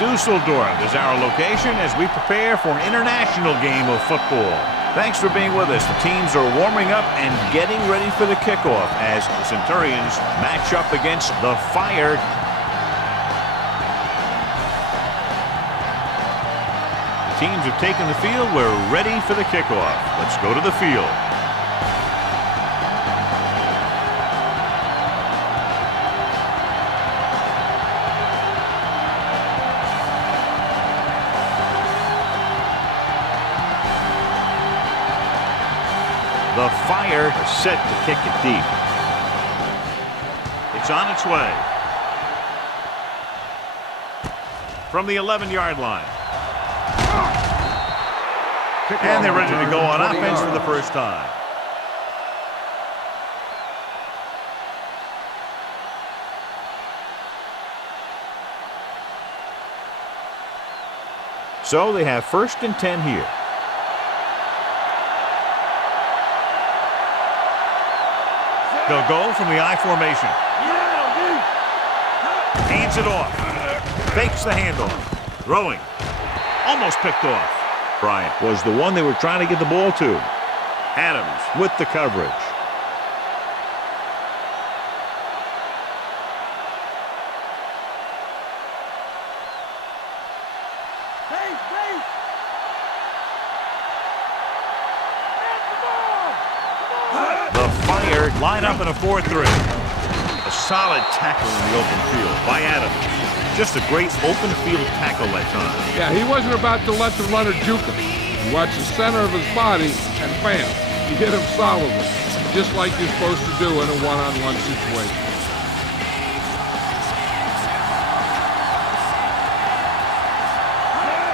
Dusseldorf is our location as we prepare for an international game of football. Thanks for being with us. The teams are warming up and getting ready for the kickoff as the Centurions match up against the Fire. The teams have taken the field. We're ready for the kickoff. Let's go to the field. The Fire is set to kick it deep. It's on its way. From the 11-yard line. And they're ready to go on offense for the first time. So they have 1st and 10 here. They'll go from the I formation. Hands it off. Fakes the handoff. Throwing. Almost picked off. Bryant was the one they were trying to get the ball to. Adams with the coverage. The Fire line up in a 4-3. A solid tackle in the open field by Adams. Just a great open field tackle that time. Yeah, he wasn't about to let the runner juke him. He watched the center of his body and bam, he hit him solidly, just like you're supposed to do in a one-on-one situation.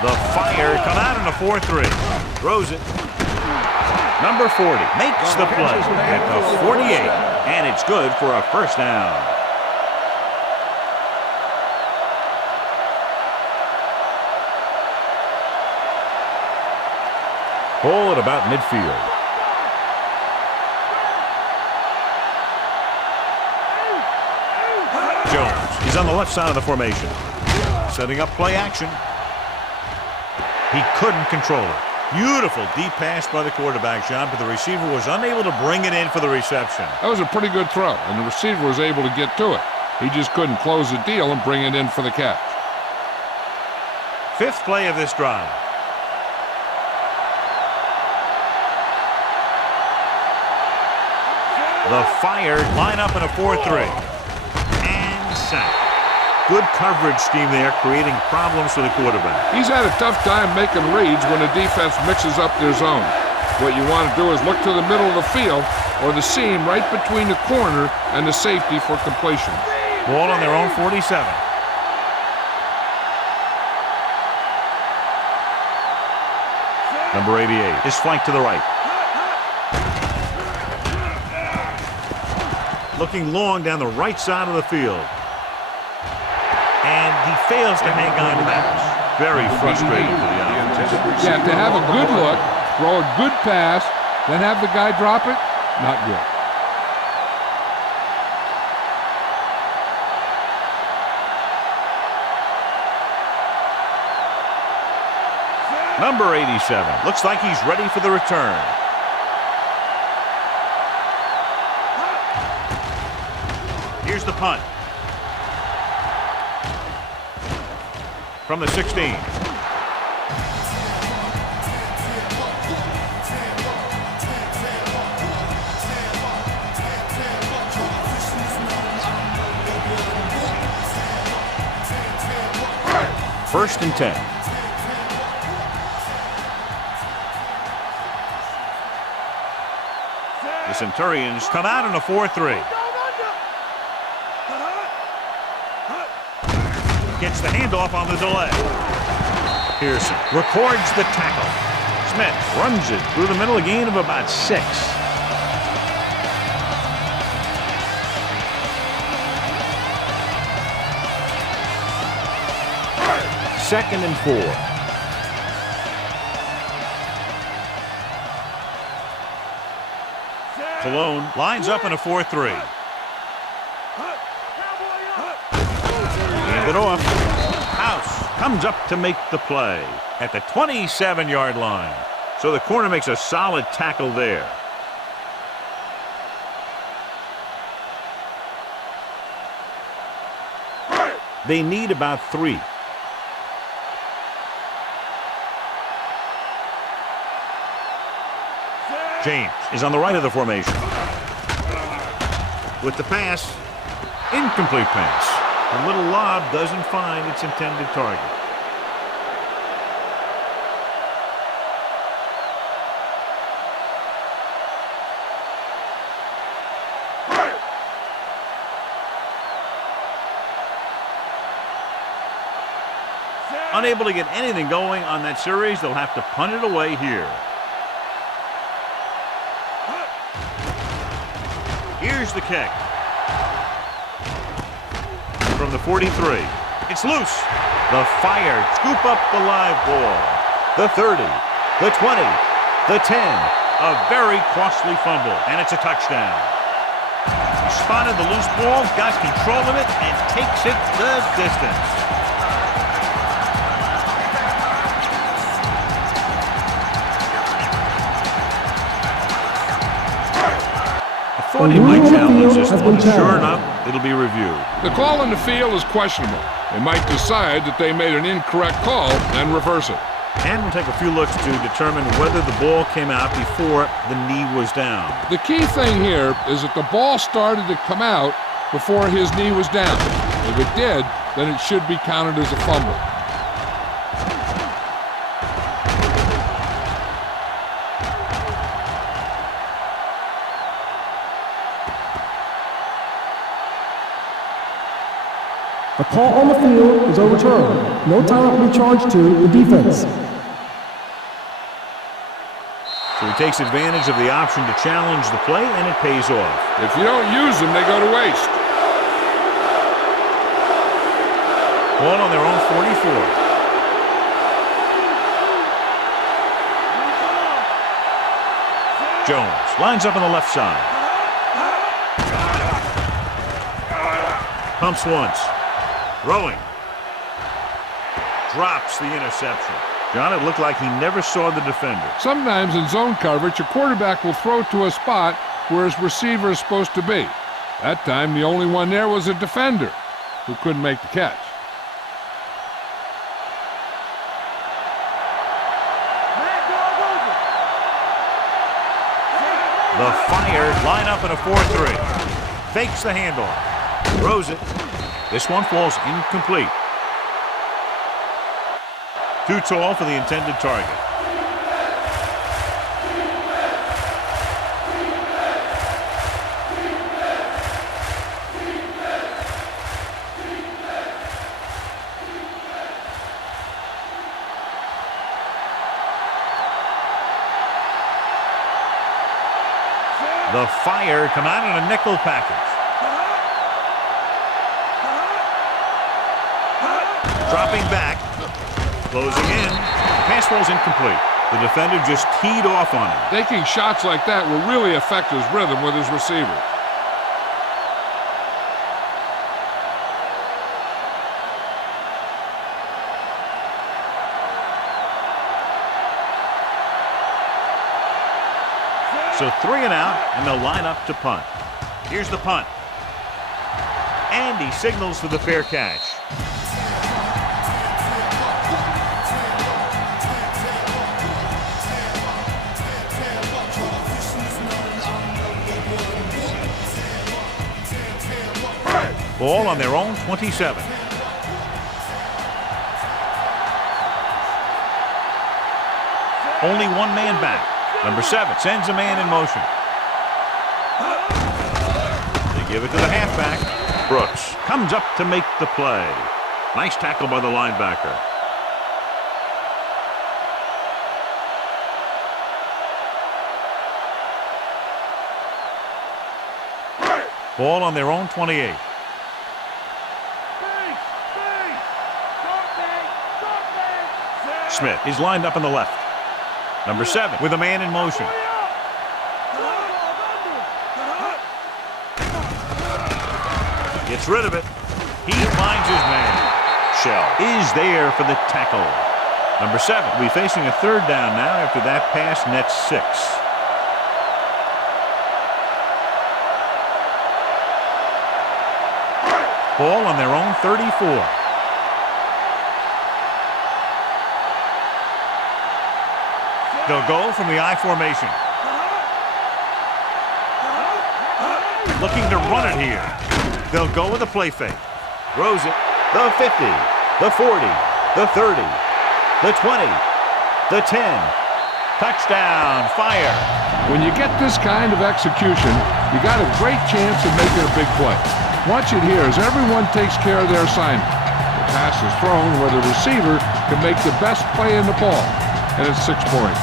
The Fire come out in a 4-3. Throws it. Number 40 makes the play at the 48, and it's good for a first down. Ball at about midfield. Jones, he's on the left side of the formation. Setting up play action. He couldn't control it. Beautiful deep pass by the quarterback, John, but the receiver was unable to bring it in for the reception. That was a pretty good throw, and the receiver was able to get to it. He just couldn't close the deal and bring it in for the catch. 5th play of this drive. The Fire line up in a 4-3. And sack. Good coverage scheme there, creating problems for the quarterback. He's had a tough time making reads when the defense mixes up their zone. What you want to do is look to the middle of the field or the seam right between the corner and the safety for completion. Ball on their own 47. Number 88 is flanked to the right. Looking long down the right side of the field. And he fails to hang on to that. Very frustrating for the offense. Yeah, to have a good look, throw a good pass, then have the guy drop it, not good. Number 87 looks like he's ready for the return. Here's the punt. From the 16. First and 10. The Centurions come out in a 4-3. Gets the handoff on the delay. Pearson records the tackle. Smith runs it through the middle, a gain of about 6. Second and 4. Cologne lines up in a 4-3. Hand it off. House comes up to make the play at the 27-yard line. So the corner makes a solid tackle there. They need about 3. James is on the right of the formation. With the pass, incomplete pass. The little lob doesn't find its intended target. Unable to get anything going on that series, they'll have to punt it away here. Here's the kick. From the 43. It's loose. The Fire scoop up the live ball. The 30, the 20, the 10. A very costly fumble, and it's a touchdown. He spotted the loose ball, got control of it, and takes it the distance. I thought he might challenge this one. Sure enough, it'll be reviewed. The call on the field is questionable. They might decide that they made an incorrect call and reverse it. And we'll take a few looks to determine whether the ball came out before the knee was down. The key thing here is that the ball started to come out before his knee was down. If it did, then it should be counted as a fumble. The call on the field is overturned. No timeout will be charged to the defense. So he takes advantage of the option to challenge the play, and it pays off. If you don't use them, they go to waste. Ball on their own 44. Jones lines up on the left side. Pumps once. Throwing. Drops the interception. John, it looked like he never saw the defender. Sometimes in zone coverage, a quarterback will throw to a spot where his receiver is supposed to be. That time, the only one there was a defender who couldn't make the catch. The Fire line up in a 4-3. Fakes the handoff. Throws it. This one falls incomplete. Too tall for the intended target. The Fire come out in a nickel package. Dropping back, closing in, pass falls incomplete. The defender just teed off on him. Taking shots like that will really affect his rhythm with his receiver. So 3 and out, and they'll line up to punt. Here's the punt. And he signals for the fair catch. Ball on their own 27. Only one man back. Number 7 sends a man in motion. They give it to the halfback. Brooks comes up to make the play. Nice tackle by the linebacker. Ball on their own 28. Smith is lined up on the left. Number 7 with a man in motion. Gets rid of it. He finds his man. Shell is there for the tackle. Number 7 will be facing a third down now after that pass nets 6. Ball on their own 34. They'll go from the I formation. Looking to run it here. They'll go with a play fake. Throws it. The 50, the 40, the 30, the 20, the 10. Touchdown, fire. When you get this kind of execution, you got a great chance of making a big play. Watch it here as everyone takes care of their assignment. The pass is thrown where the receiver can make the best play in the ball, and it's 6 points.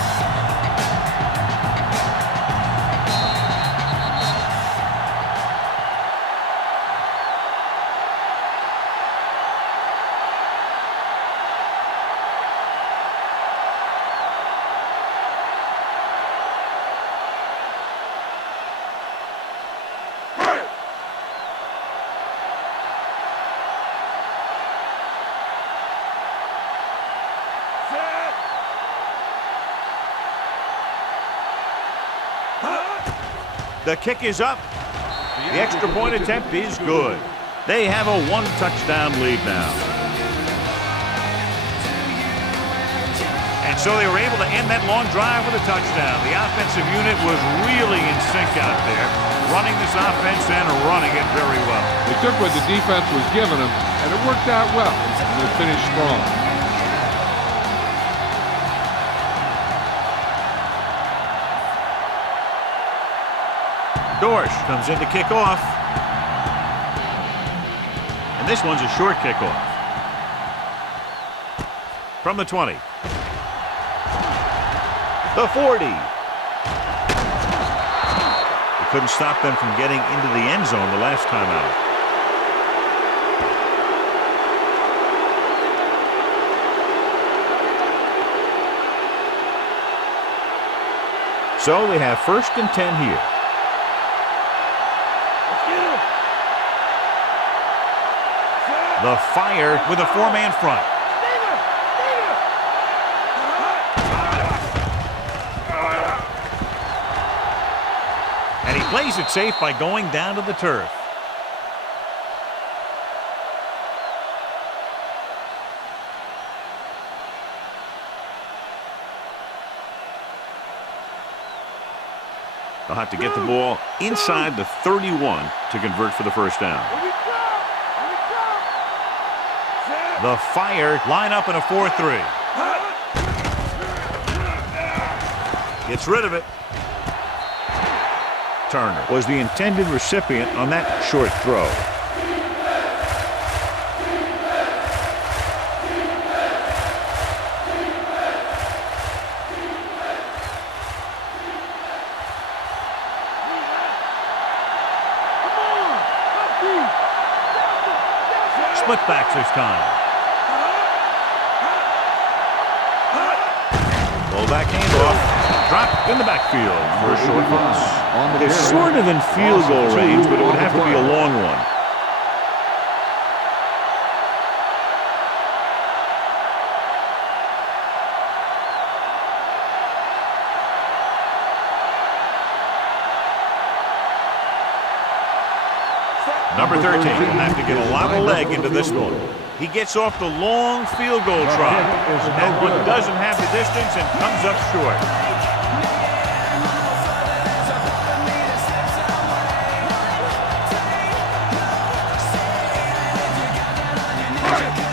The kick is up. The extra point attempt is good. They have a 1-touchdown lead now. And so they were able to end that long drive with a touchdown. The offensive unit was really in sync out there, running this offense and running it very well. They took what the defense was giving them, and it worked out well. And they finished strong. Dorsch comes in to kick off. And this one's a short kickoff. From the 20. The 40. They couldn't stop them from getting into the end zone the last time out. So they have 1st and 10 here. The fire with a 4-man front. And he plays it safe by going down to the turf. They'll have to get the ball inside the 31 to convert for the first down. The Fire line up in a 4-3. Gets rid of it. Turner was the intended recipient on that short throw. Split backs this time. Fullback handoff. Dropped in the backfield for a short loss. It's sort of in field goal range, but it would have to be a long one. Number 13 will have to get a lot of leg into this one. He gets off the long field goal try. That one doesn't have the distance and comes up short.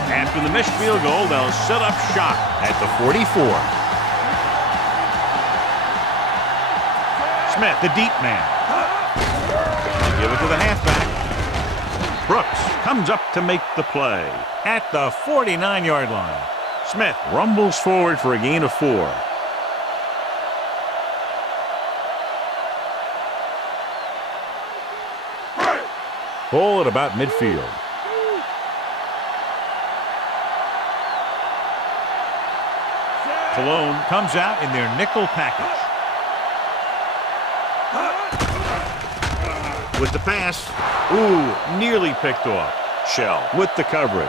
After the missed field goal, they'll set up shop at the 44. Smith, the deep man. Give it to the halfback. Brooks comes up to make the play at the 49-yard line. Smith rumbles forward for a gain of 4. Ball at about midfield. Cologne comes out in their nickel package. With the pass. Ooh, nearly picked off. Shell with the coverage.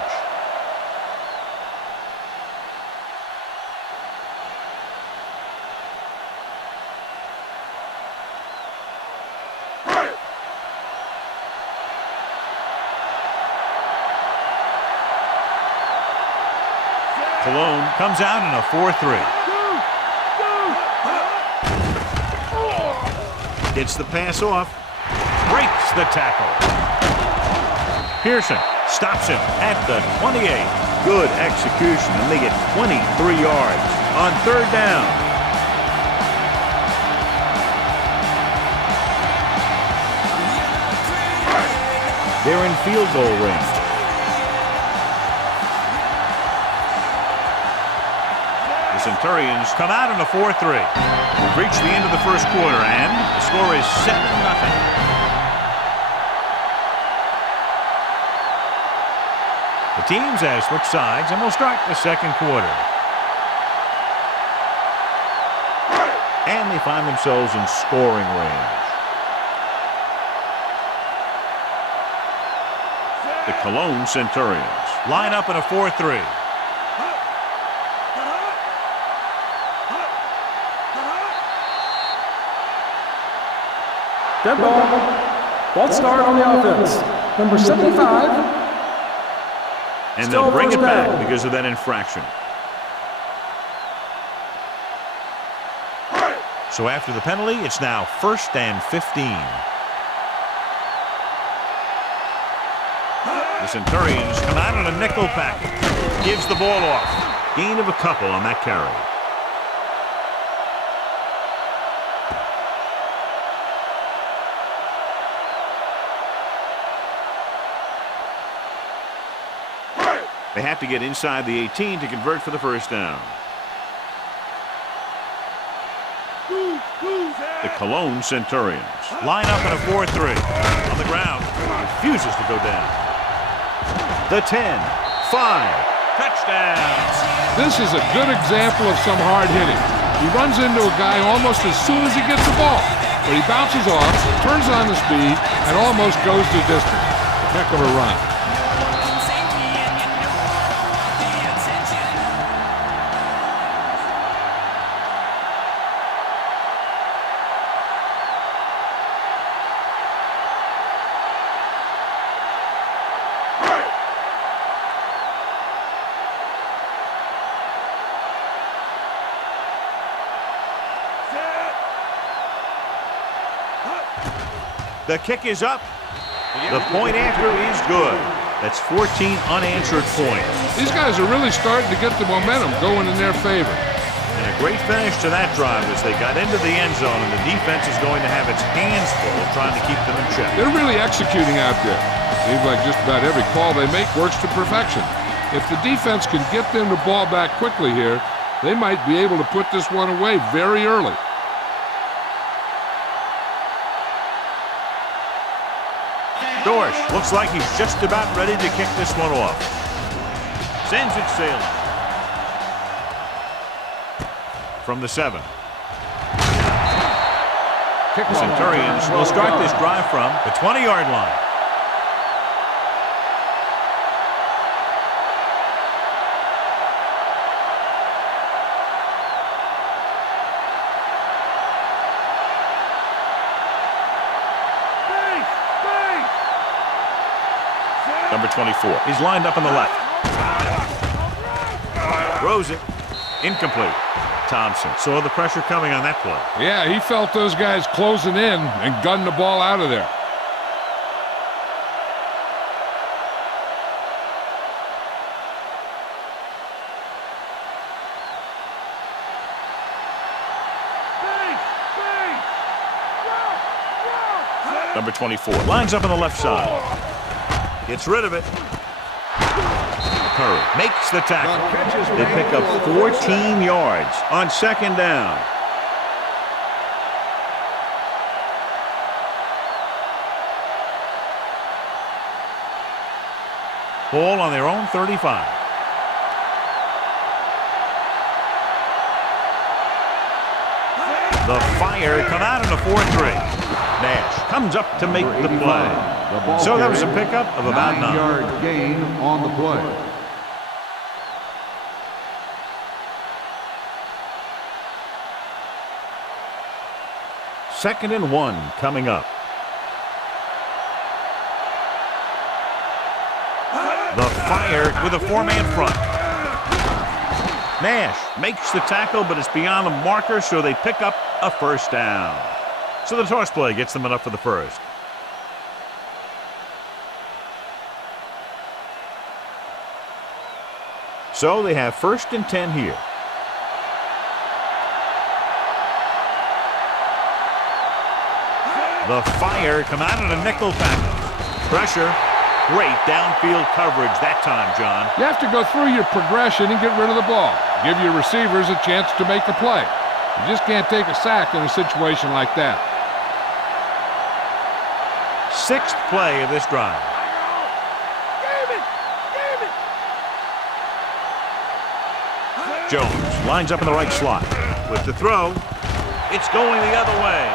Cologne comes out in a 4-3. Gets the pass off. Breaks the tackle. Pearson stops him at the 28. Good execution, and they get 23 yards on third down. They're in field goal range. The Centurions come out in a 4-3. We've reached the end of the first quarter, and the score is 7-0. The teams have switched sides, and we'll start the second quarter. And they find themselves in scoring range. The Cologne Centurions line up in a 4-3. Dead ball. False start on the offense. Number 75. And they'll bring it back because of that infraction. So after the penalty, it's now 1st and 15. The Centurions come out in a nickel package. Gives the ball off. Gain of a couple on that carry. They have to get inside the 18 to convert for the first down. The Cologne Centurions line up in a 4-3. On the ground, refuses to go down. The 10, 5, touchdowns. This is a good example of some hard hitting. He runs into a guy almost as soon as he gets the ball, but he bounces off, turns on the speed, and almost goes the distance. Heck of a run. The kick is up. The point after is good. That's 14 unanswered points. These guys are really starting to get the momentum going in their favor. And a great finish to that drive as they got into the end zone, and the defense is going to have its hands full trying to keep them in check. They're really executing out there. Seems like just about every call they make works to perfection. If the defense can get them the ball back quickly here, they might be able to put this one away very early. Dorsch looks like he's just about ready to kick this one off. Sends it sailing. From the 7. The Centurions will start this drive from the 20-yard line. Number 24. He's lined up on the left. Throws it. Incomplete. Thompson saw the pressure coming on that play. Yeah, he felt those guys closing in and gunned the ball out of there. Number 24 lines up on the left side. Gets rid of it. Curry makes the tackle. They pick up 14 yards on second down. Ball on their own 35. The Fire come out in a 4-3. Nash comes up to make the play. So that was a pickup of about 9. 9-yard gain on the play. Second and 1 coming up. The Fire with a 4-man front. Nash makes the tackle, but it's beyond the marker, so they pick up a first down. So the toss play gets them enough for the first. So they have 1st and 10 here. The Fire come out in a nickel tackle. Pressure. Great downfield coverage that time, John. You have to go through your progression and get rid of the ball. Give your receivers a chance to make a play. You just can't take a sack in a situation like that. 6th play of this drive. Jones lines up in the right slot. With the throw, it's going the other way.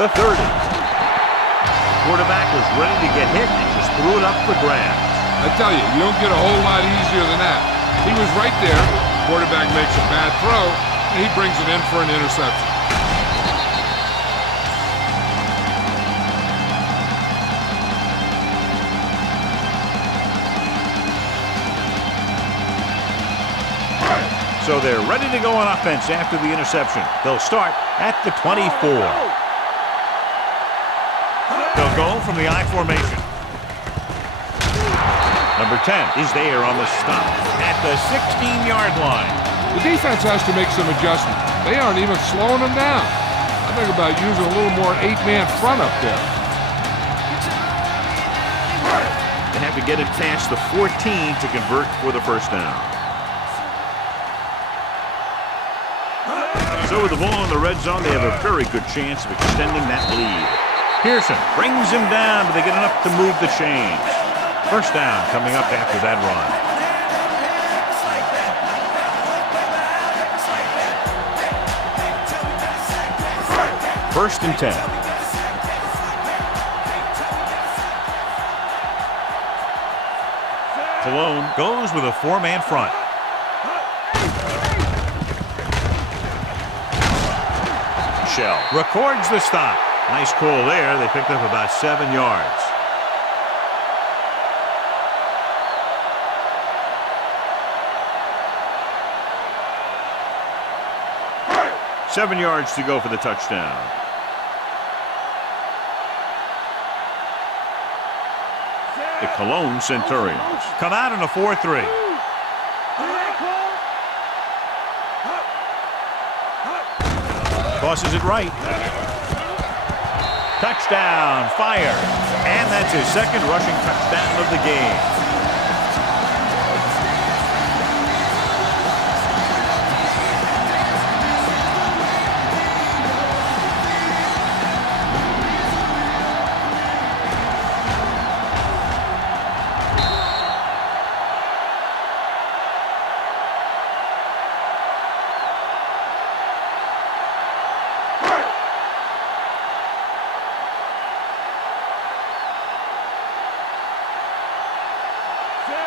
The 30. Quarterback was ready to get hit and just threw it up for grabs. I tell you, you don't get a whole lot easier than that. He was right there. Quarterback makes a bad throw, and he brings it in for an interception. So they're ready to go on offense after the interception. They'll start at the 24. They'll go from the I formation. Number 10 is there on the stop at the 16-yard line. The defense has to make some adjustments. They aren't even slowing them down. I think about using a little more 8-man front up there. They have to get it past the 14 to convert for the first down. So with the ball in the red zone, they have a very good chance of extending that lead. Pearson brings him down, but they get enough to move the chains. First down coming up after that run. 1st and 10. Cologne goes with a 4-man front. Shell records the stop. Nice call there. They picked up about 7 yards. Seven yards to go for the touchdown. The Cologne Centurions come out in a 4-3. Tosses it right. Touchdown, Fire. And that's his 2nd rushing touchdown of the game.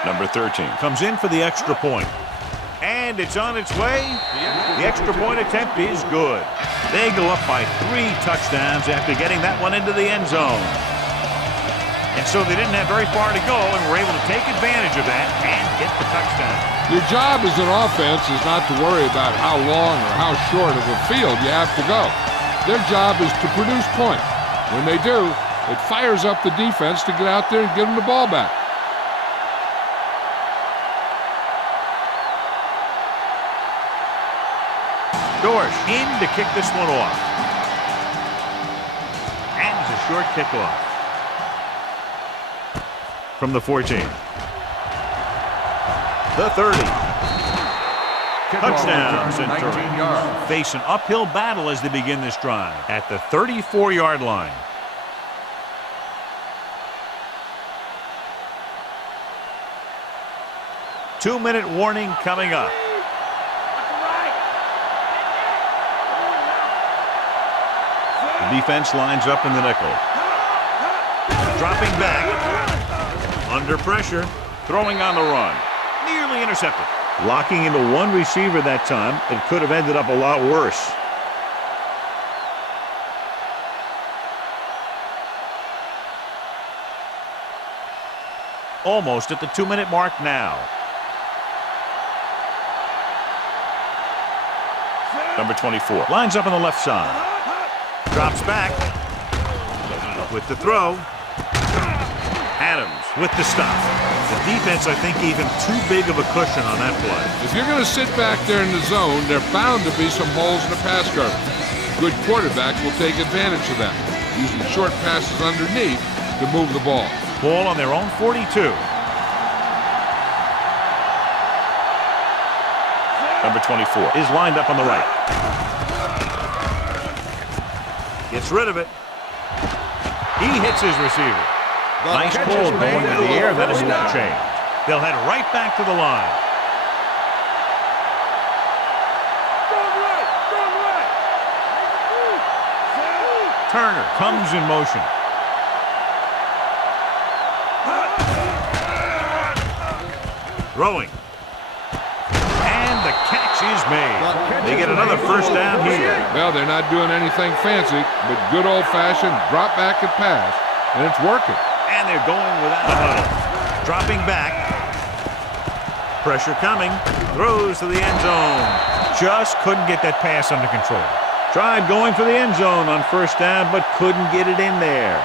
Number 13 comes in for the extra point. And it's on its way. The extra point attempt is good. They go up by 3 touchdowns after getting that one into the end zone. And so they didn't have very far to go and were able to take advantage of that and get the touchdown. Your job as an offense is not to worry about how long or how short of a field you have to go. Their job is to produce points. When they do, it fires up the defense to get out there and give them the ball back. Dorsch in to kick this one off. And it's a short kickoff. From the 14. The 30. Touchdown, Centurions. Face an uphill battle as they begin this drive at the 34-yard line. Two-minute warning coming up. The defense lines up in the nickel. Dropping back. Under pressure. Throwing on the run. Nearly intercepted. Locking into one receiver that time. It could have ended up a lot worse. Almost at the 2-minute mark now. Number 24 lines up on the left side. Drops back. With the throw. Adams with the stop. The defense, I think, even too big of a cushion on that play. If you're going to sit back there in the zone, there are bound to be some holes in the pass coverage. Good quarterbacks will take advantage of that, using short passes underneath to move the ball. Ball on their own 42. Number 24 is lined up on the right. Gets rid of it. He hits his receiver. Nice ball going in the air. That is not change. They'll head right back to the line. Turner comes in motion. Throwing. And the catch is made. They get another first down here. Well, they're not doing anything fancy, but good old-fashioned drop back and pass, and it's working. And they're going without a huddle. Dropping back. Pressure coming. Throws to the end zone. Just couldn't get that pass under control. Tried going for the end zone on first down, but couldn't get it in there.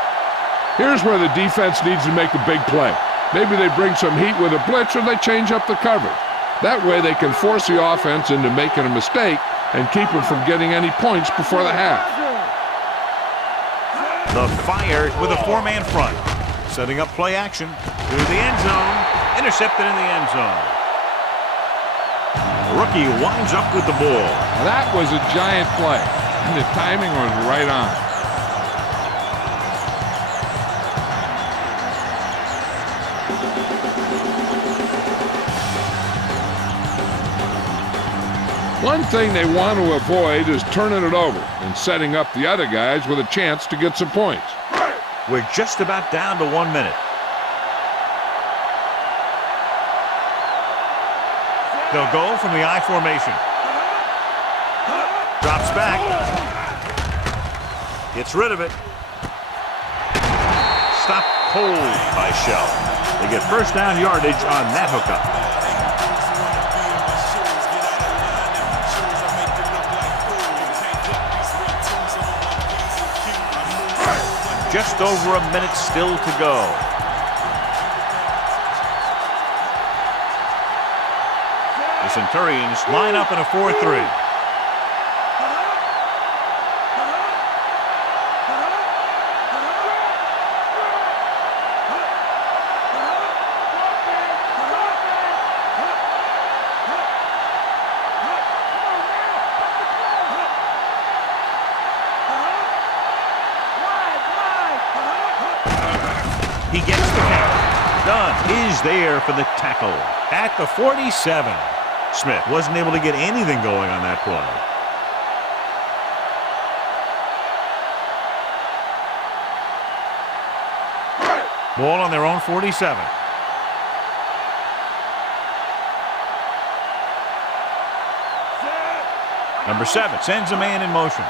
Here's where the defense needs to make a big play. Maybe they bring some heat with a blitz, or they change up the coverage. That way they can force the offense into making a mistake and keep them from getting any points before the half. The Fire with a four-man front. Setting up play action through the end zone. Intercepted in the end zone. The rookie winds up with the ball. That was a giant play, and the timing was right on. One thing they want to avoid is turning it over and setting up the other guys with a chance to get some points. We're just about down to 1 minute. They'll go from the I formation. Drops back. Gets rid of it. Stopped cold by Shell. They get first down yardage on that hookup. Just over a minute still to go. The Centurions line up in a 4-3. He gets the count. Dunn is there for the tackle at the 47. Smith wasn't able to get anything going on that play. Ball on their own 47. Number 7 sends a man in motion.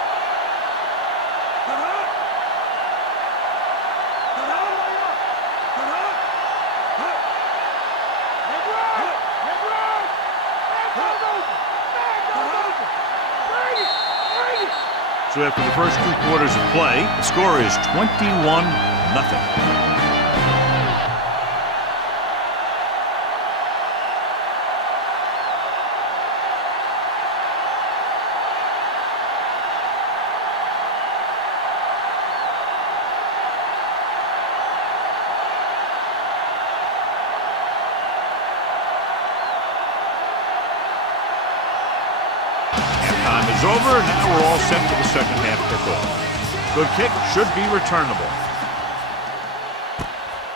So after the first 2 quarters of play, the score is 21-0. Halftime is over. Now we're all set for the second half kickoff. Good kick, should be returnable.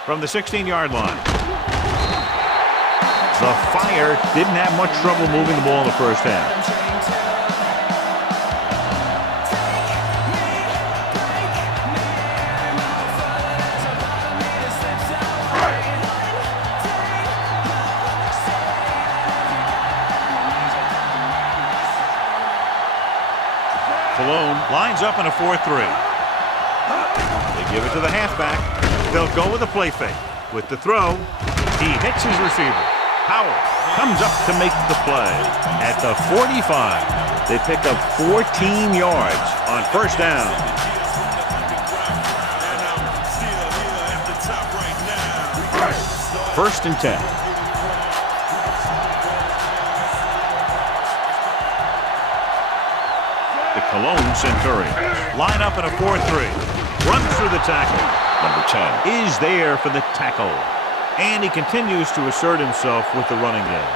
From the 16-yard line. The Fire didn't have much trouble moving the ball in the first half. Lines up in a 4-3. They give it to the halfback. They'll go with a play fake. With the throw, he hits his receiver. Howell comes up to make the play at the 45. They pick up 14 yards on first down. First and 10. The Cologne Centurions line up in a 4-3. Runs through the tackle. Number 10 is there for the tackle. And he continues to assert himself with the running game.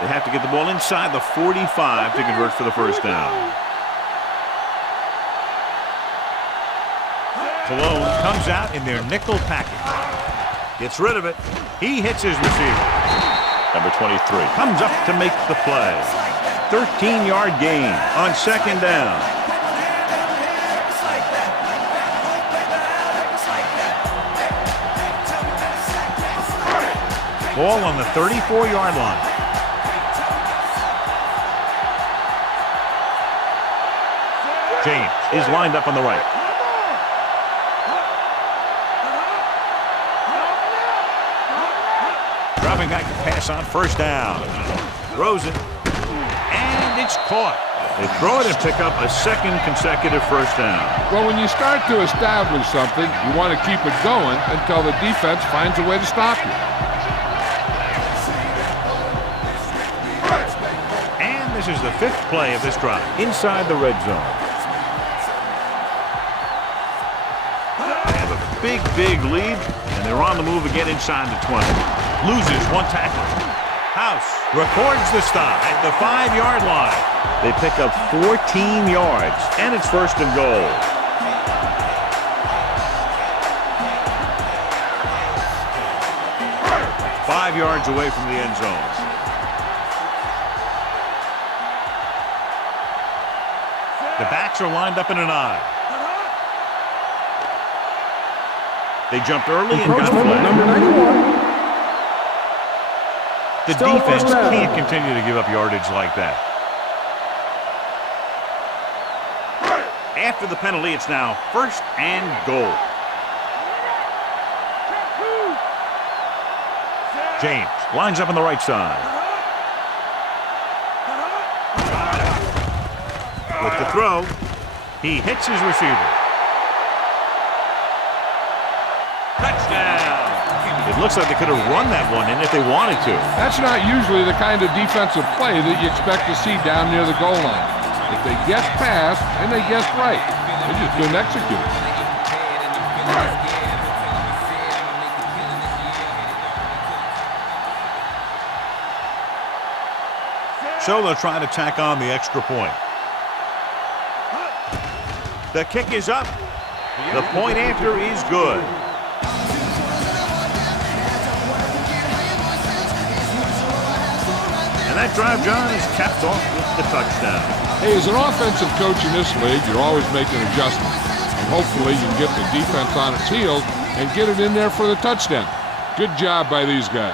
They have to get the ball inside the 45 to convert for the first down. Cologne comes out in their nickel package. Gets rid of it. He hits his receiver. Number 23 comes up to make the play. 13-yard gain on second down. Ball on the 34-yard line. James is lined up on the right. Dropping back to pass on first down. Throws it. And it's caught. They throw it and pick up a second consecutive first down. Well, when you start to establish something, you want to keep it going until the defense finds a way to stop you. And this is the 5th play of this drive inside the red zone. Big lead, and they're on the move again inside the 20. Loses one tackle. House records the stop at the 5-yard line. They pick up 14 yards, and it's first and goal. Five yards away from the end zone. The backs are lined up in an I. They jumped early and got flagged. Number 91. The defense can't continue to give up yardage like that. After the penalty, it's now first and goal. James lines up on the right side. With the throw, he hits his receiver. Touchdown! It looks like they could have run that one in if they wanted to. That's not usually the kind of defensive play that you expect to see down near the goal line. If they guessed past and they guessed right, they just didn't execute it. So they'll try to tack on the extra point. The kick is up. The point after is good. And that drive, John, is capped off with the touchdown. Hey, as an offensive coach in this league, you're always making adjustments. And hopefully you can get the defense on its heels and get it in there for the touchdown. Good job by these guys.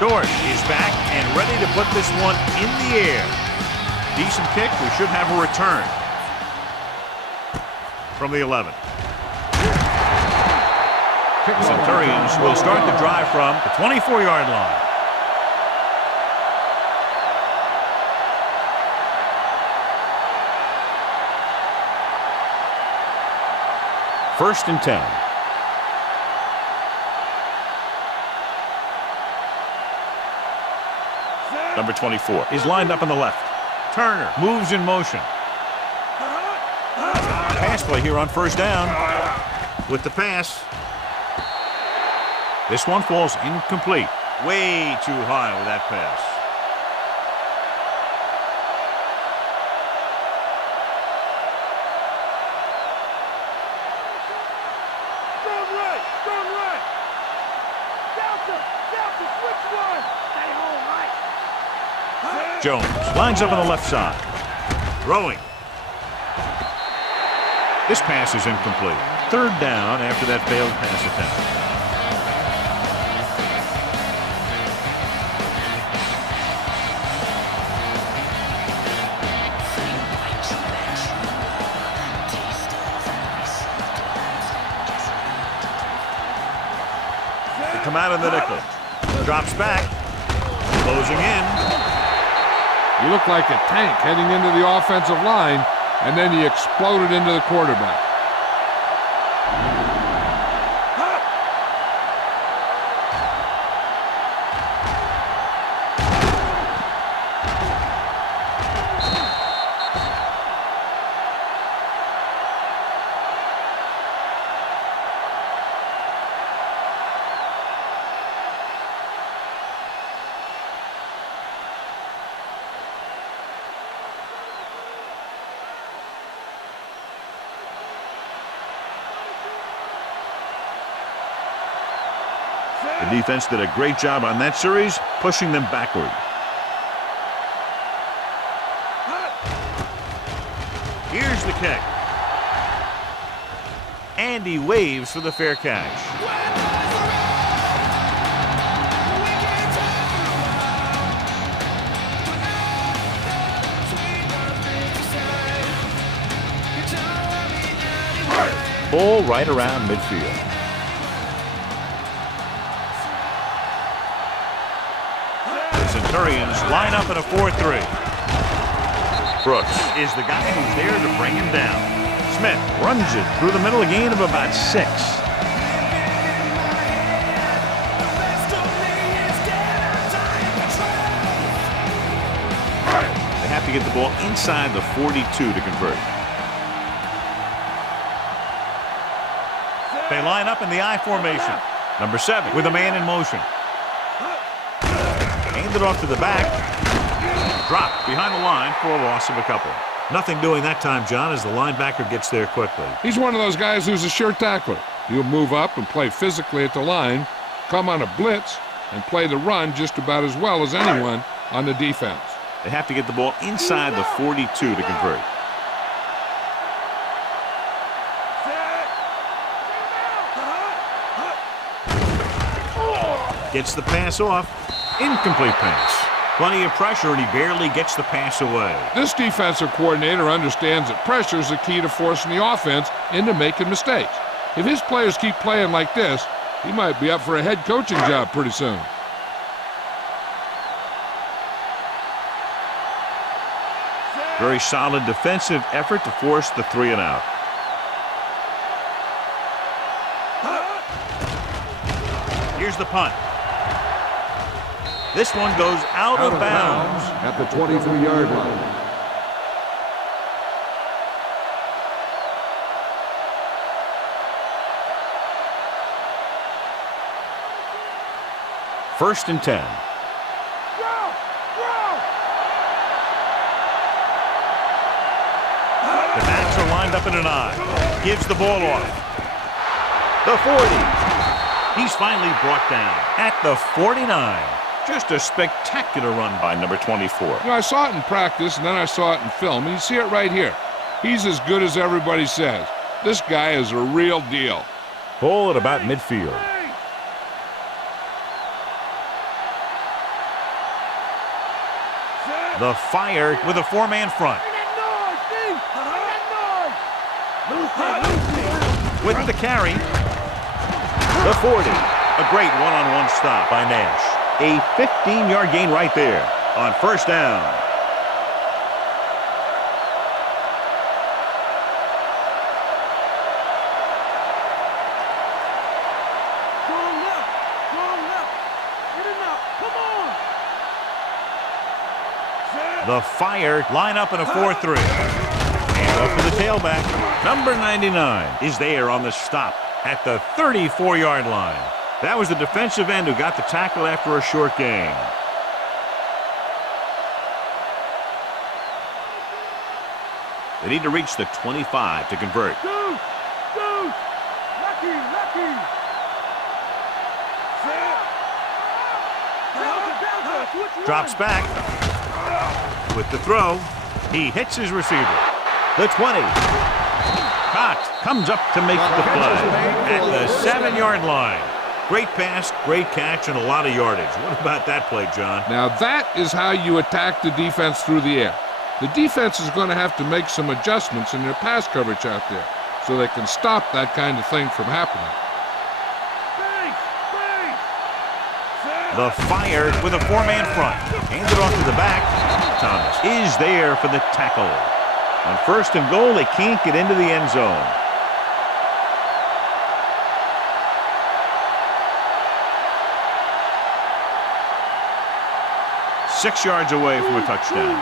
Dort is back and ready to put this one in the air. Decent kick. We should have a return from the 11. The Centurions will start the drive from the 24-yard line. First and 10. Number 24 is lined up on the left. Turner moves in motion. Pass play here on first down. With the pass. This one falls incomplete. Way too high with that pass. Jones lines up on the left side. Throwing. This pass is incomplete. Third down after that failed pass attempt. come out in the nickel. Drops back. Closing in. He looked like a tank heading into the offensive line, and then he exploded into the quarterback. The defense did a great job on that series, pushing them backward. Here's the kick. And he waves for the fair catch. Ball right around midfield. Centurions line up in a 4-3. Brooks is the guy who's there to bring him down. Smith runs it through the middle, a gain of about 6. They have to get the ball inside the 42 to convert. They line up in the I formation. Number 7 with a man in motion. It off to the back. Dropped behind the line for a loss of a couple. Nothing doing that time, John, as the linebacker gets there quickly. He's one of those guys who's a sure tackler. He'll move up and play physically at the line, come on a blitz, and play the run just about as well as anyone on the defense. They have to get the ball inside the 42 to convert. Gets the pass off. Incomplete pass. Plenty of pressure, and he barely gets the pass away. This defensive coordinator understands that pressure is the key to forcing the offense into making mistakes. If his players keep playing like this, he might be up for a head coaching job pretty soon. Very solid defensive effort to force the 3 and out. Here's the punt. This one goes out of bounds at the 23-yard line. First and 10. The backs are lined up in an I. Gives the ball off. The 40. He's finally brought down at the 49. Just a spectacular run by number 24. You know, I saw it in practice, and then I saw it in film, and you see it right here. He's as good as everybody says. This guy is a real deal. Ball at about midfield. The fire with a 4-man front. With the carry. The 40. A great one-on-one stop by Nash. A 15-yard gain right there on first down. The Fire line up in a 4-3. And up to the tailback. Number 99 is there on the stop at the 34-yard line. That was the defensive end who got the tackle after a short gain. They need to reach the 25 to convert. Drops back. With the throw, he hits his receiver. The 20. Caught. Comes up to make the play at the 7-yard line. Great pass, great catch, and a lot of yardage. What about that play, John? Now that is how you attack the defense through the air. The defense is going to have to make some adjustments in their pass coverage out there so they can stop that kind of thing from happening. The fire with a 4-man front. Hands it off to the back. Thomas is there for the tackle. On 1st and goal, they can't get into the end zone. Six yards away from a touchdown.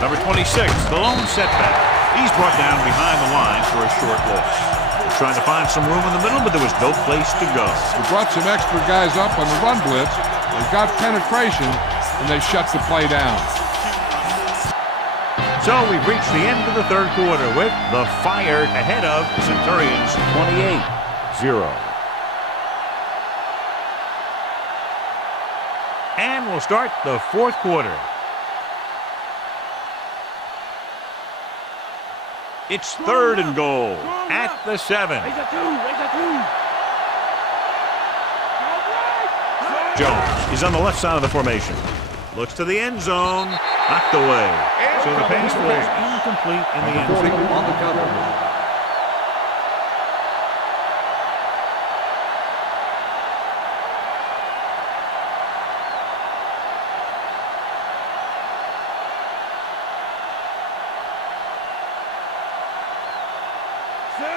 Number 26, the lone setback. He's brought down behind the line for a short loss. They're trying to find some room in the middle, but there was no place to go. He brought some extra guys up on the run blitz. They got penetration, and they shut the play down. So we've reached the end of the 3rd quarter with the Fire ahead of Centurions 28-0. And we'll start the 4th quarter. It's 3rd and goal at the 7. Jones is on the left side of the formation. Looks to the end zone. Knocked away. So the pass falls incomplete in the end zone. On the cover.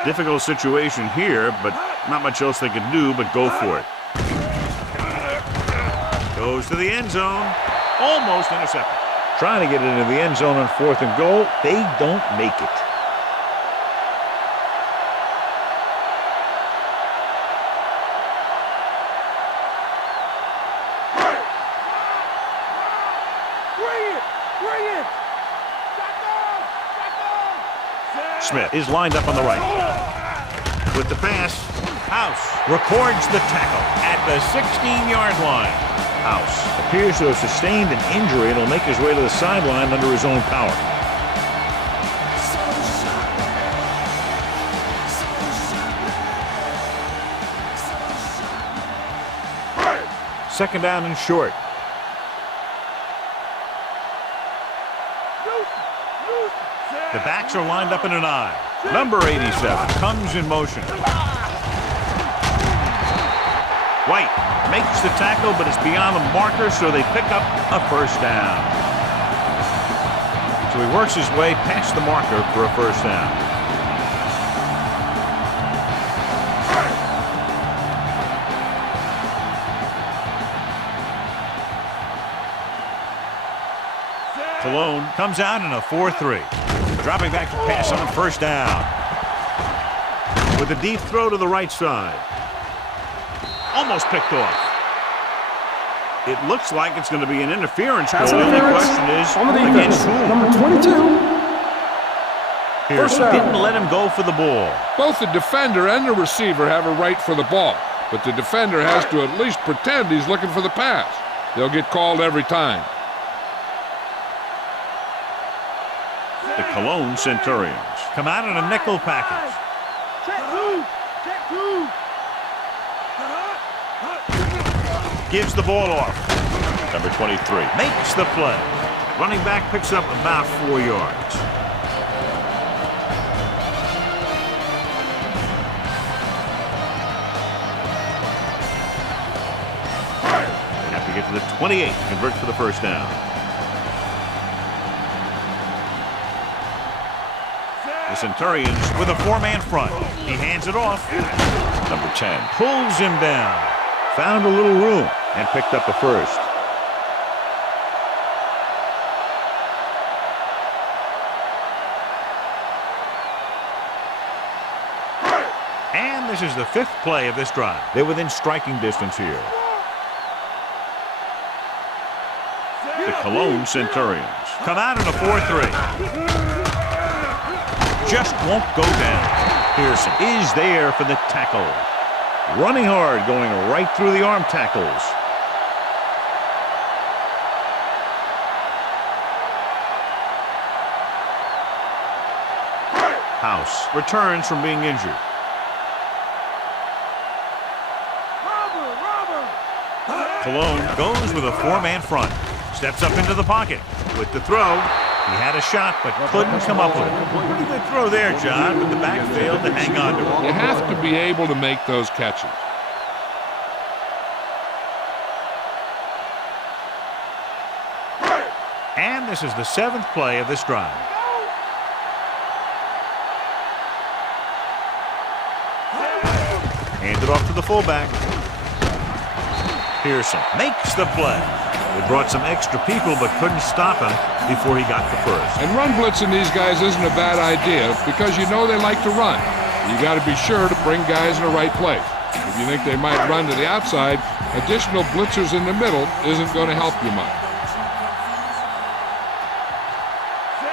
Difficult situation here, but not much else they can do but go for it. Goes to the end zone. Almost intercepted. Trying to get it into the end zone on 4th and goal. They don't make it. Smith is lined up on the right. With the pass, House records the tackle at the 16-yard line. House appears to have sustained an injury and will make his way to the sideline under his own power. Second down and short. The backs are lined up in an I. Number 87 comes in motion. White makes the tackle, but it's beyond the marker, so they pick up a 1st down. So he works his way past the marker for a 1st down. Cologne comes out in a 4-3. Dropping back to pass on 1st down. With a deep throw to the right side. Almost picked off. It looks like it's going to be an interference goal. The question is, on the defense, against whom? number 22. Pearson didn't let him go for the ball. Both the defender and the receiver have a right for the ball, but the defender has to at least pretend he's looking for the pass. They'll get called every time. The Cologne Centurions come out in a nickel package. Gives the ball off. Number 23 makes the play. Running back picks up about 4 yards. Have to get to the 28 to convert for the 1st down. The Centurions with a 4-man front. He hands it off. Number 10 pulls him down. Found a little room and picked up a 1st. And this is the 5th play of this drive. They're within striking distance here. The Cologne Centurions come out in a 4-3. Just won't go down. Pearson is there for the tackle. Running hard, going right through the arm tackles. House returns from being injured. Cologne goes with a 4-man front. Steps up into the pocket with the throw. He had a shot, but couldn't come up with it. Pretty good throw there, John, but the back failed to hang on to it. You have to be able to make those catches. And this is the 7th play of this drive. Handed off to the fullback. Pearson makes the play. They brought some extra people but couldn't stop him before he got the first. And run blitzing these guys isn't a bad idea because you know they like to run. You got to be sure to bring guys in the right place. If you think they might run to the outside, additional blitzers in the middle isn't going to help you much.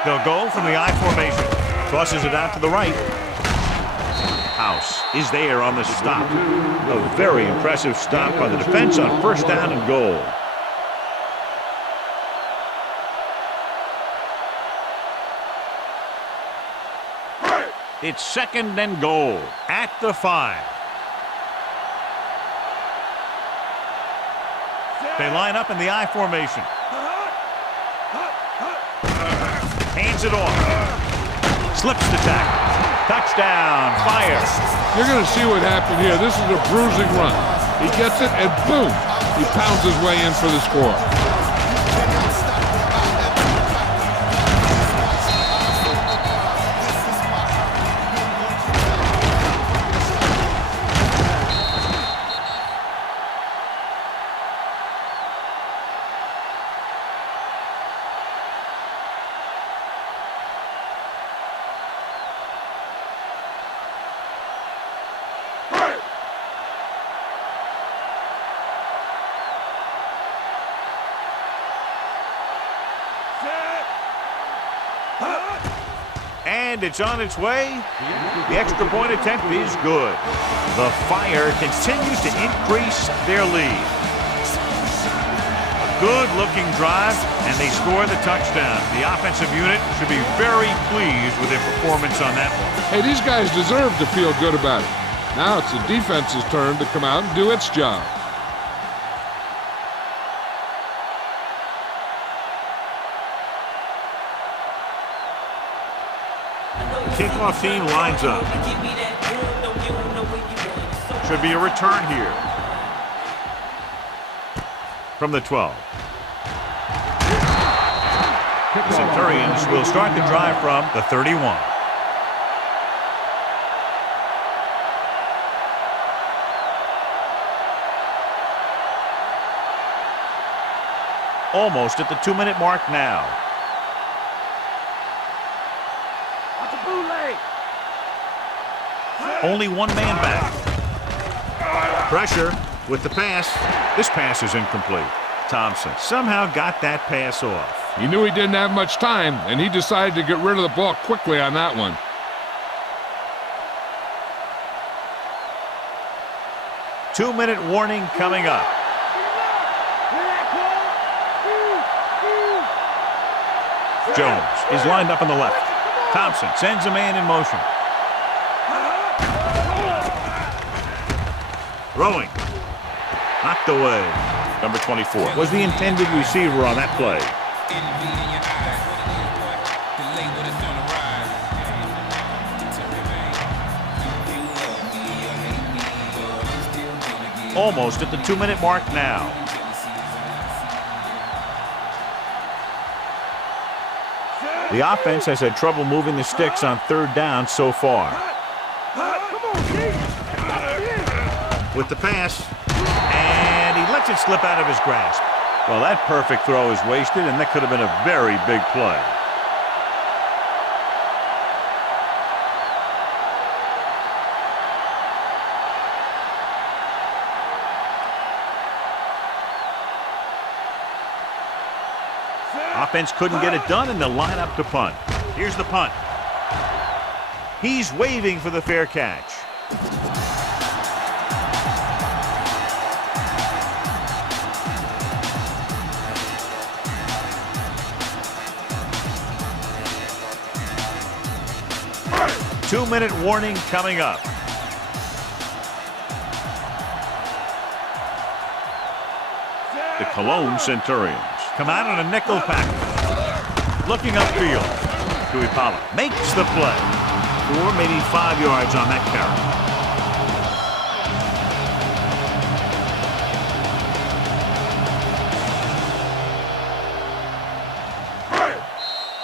They'll go from the I formation. Tosses it out to the right. House is there on the stop. A very impressive stop by the defense on 1st down and goal. It's 2nd and goal at the 5. They line up in the I formation. Hands it off. Slips the tackle. Touchdown. Fire. You're going to see what happened here. This is a bruising run. He gets it, and boom, he pounds his way in for the score. And it's on its way. The extra point attempt is good. The Fire continues to increase their lead. A good-looking drive, and they score the touchdown. The offensive unit should be very pleased with their performance on that one. Hey, these guys deserve to feel good about it. Now it's the defense's turn to come out and do its job. Kickoff team lines up. Should be a return here. From the 12. The Centurions will start the drive from the 31. Almost at the 2-minute mark now. Only one man back. Pressure with the pass. This pass is incomplete. Thompson somehow got that pass off. He knew he didn't have much time, and he decided to get rid of the ball quickly on that one. Two-minute warning coming up. Jones is lined up on the left. Thompson sends a man in motion. Throwing. Knocked away. Number 24 was the intended receiver on that play. Almost at the 2-minute mark now. The offense has had trouble moving the sticks on 3rd down so far. With the pass, and he lets it slip out of his grasp. Well, that perfect throw is wasted, and that could have been a very big play. Offense couldn't get it done, and they'll line up to punt. Here's the punt. He's waving for the fair catch. Two-minute warning coming up. The Cologne Centurions come out on a nickel package. Looking upfield. Tuipala makes the play. 4, maybe 5 yards on that carry.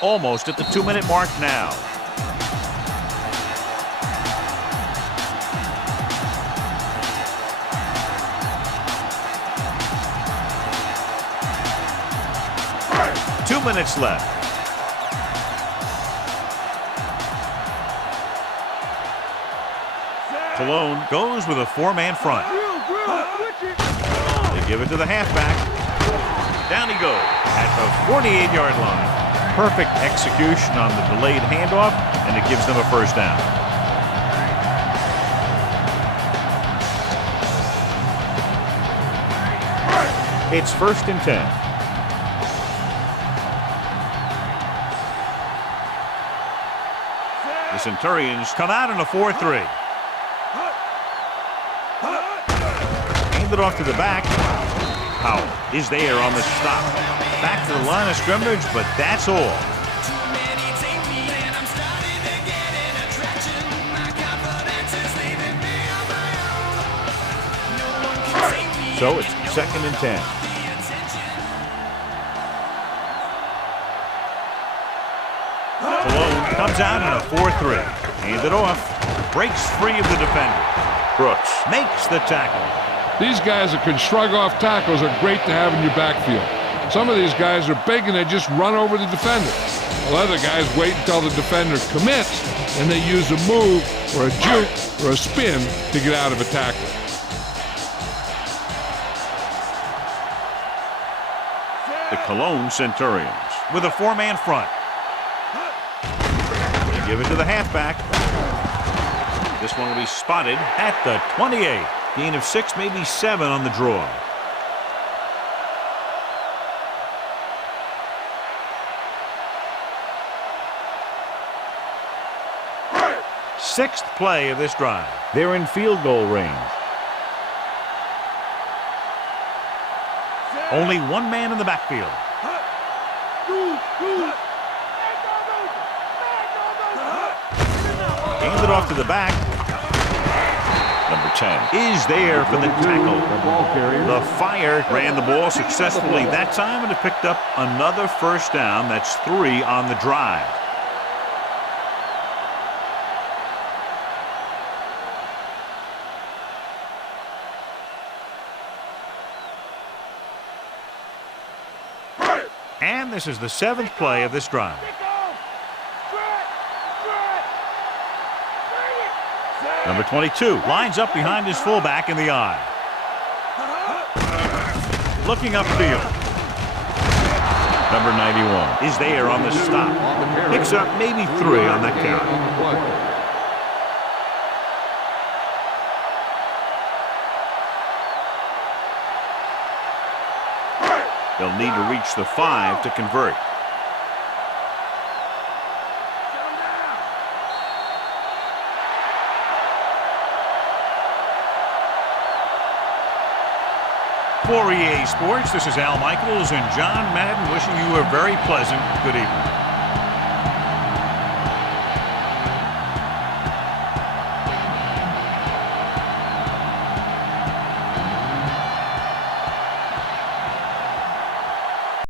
Almost at the 2-minute mark now. Two minutes left. Cologne goes with a 4-man front. They give it to the halfback. Down he goes at the 48-yard line. Perfect execution on the delayed handoff, and it gives them a first down. It's 1st and 10. The Centurions come out in a 4-3. Hand it off to the back. Powell is there on the stop. Back to the line of scrimmage, but that's all. So it's 2nd and 10. Cologne comes out in a 4-3. Hand it off. Breaks free of the defender. Brooks makes the tackle. These guys that can shrug off tackles are great to have in your backfield. Some of these guys are big and they just run over the defender. While other guys wait until the defender commits and they use a move or a juke or a spin to get out of a tackle. The Cologne Centurions with a 4-man front. They give it to the halfback. This one will be spotted at the 28. Gain of 6, maybe 7 on the draw. Sixth play of this drive. They're in field goal range. Only one man in the backfield. Hand it off to the back. Number 10 is there for the tackle. The Fire ran the ball successfully that time and it picked up another first down. That's 3 on the drive. And this is the 7th play of this drive. Number 22 lines up behind his fullback in the eye. Looking upfield. Number 91 is there on the stop. Picks up maybe 3 on that carry. They'll need to reach the 5 to convert. For EA Sports, this is Al Michaels and John Madden wishing you a very pleasant good evening.